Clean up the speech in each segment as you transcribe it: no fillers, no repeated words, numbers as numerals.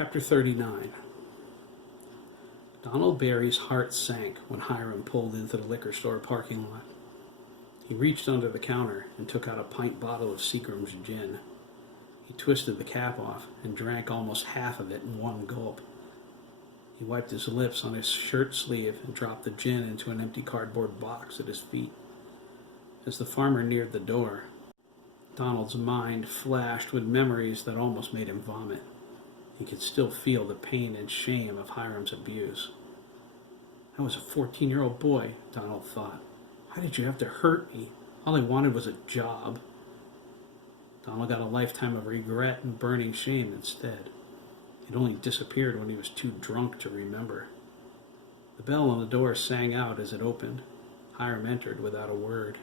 Chapter 39. Donald Barry's heart sank when Hiram pulled into the liquor store parking lot. He reached under the counter and took out a pint bottle of Seagram's gin. He twisted the cap off and drank almost half of it in one gulp. He wiped his lips on his shirt sleeve and dropped the gin into an empty cardboard box at his feet. As the farmer neared the door, Donald's mind flashed with memories that almost made him vomit. He could still feel the pain and shame of Hiram's abuse. I was a 14-year-old boy, Donald thought. Why did you have to hurt me? All I wanted was a job. Donald got a lifetime of regret and burning shame instead. It only disappeared when he was too drunk to remember. The bell on the door sang out as it opened. Hiram entered without a word.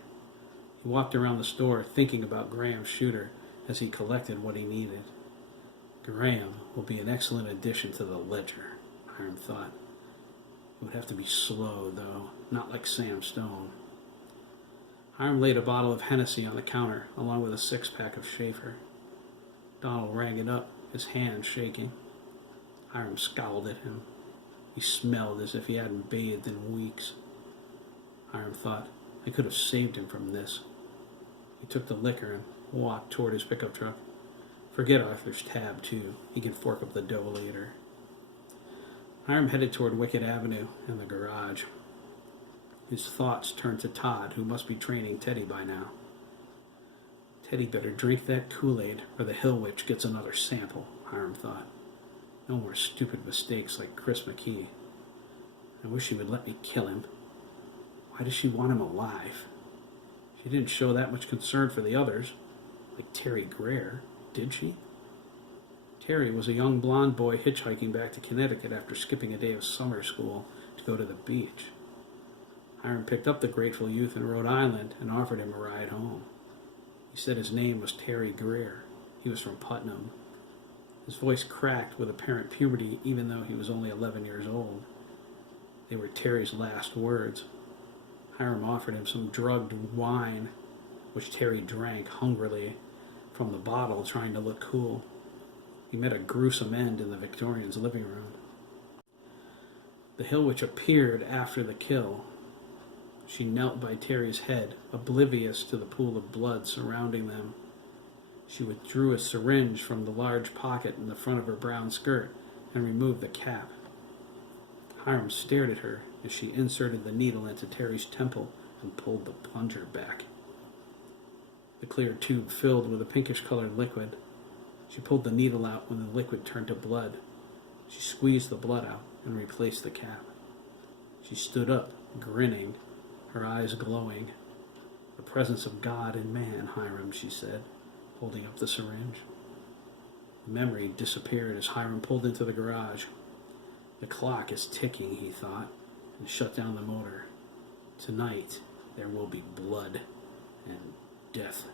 He walked around the store thinking about Graham's shooter as he collected what he needed. Graham will be an excellent addition to the ledger, Hiram thought. It would have to be slow, though, not like Sam Stone. Hiram laid a bottle of Hennessy on the counter, along with a six-pack of Schaefer. Donald rang it up, his hand shaking. Hiram scowled at him. He smelled as if he hadn't bathed in weeks. Hiram thought, I could have saved him from this. He took the liquor and walked toward his pickup truck. Forget Arthur's tab, too. He can fork up the dough later. Hiram headed toward Wicked Avenue and the garage. His thoughts turned to Todd, who must be training Teddy by now. Teddy better drink that Kool-Aid, or the Hill Witch gets another sample, Hiram thought. No more stupid mistakes like Chris McKee. I wish she would let me kill him. Why does she want him alive? She didn't show that much concern for the others, like Terry Greer. Did she? Terry was a young blonde boy hitchhiking back to Connecticut after skipping a day of summer school to go to the beach. Hiram picked up the grateful youth in Rhode Island and offered him a ride home. He said his name was Terry Greer. He was from Putnam. His voice cracked with apparent puberty even though he was only 11 years old. They were Terry's last words. Hiram offered him some drugged wine, which Terry drank hungrily from the bottle, trying to look cool. He met a gruesome end in the Victorians' living room. The Hill Witch appeared after the kill. She knelt by Terry's head, oblivious to the pool of blood surrounding them. She withdrew a syringe from the large pocket in the front of her brown skirt and removed the cap. Hiram stared at her as she inserted the needle into Terry's temple and pulled the plunger back. The clear tube filled with a pinkish-colored liquid. She pulled the needle out when the liquid turned to blood. She squeezed the blood out and replaced the cap. She stood up, grinning, her eyes glowing. The presence of God in man, Hiram, she said, holding up the syringe. The memory disappeared as Hiram pulled into the garage. The clock is ticking, he thought, and shut down the motor. Tonight, there will be blood and death.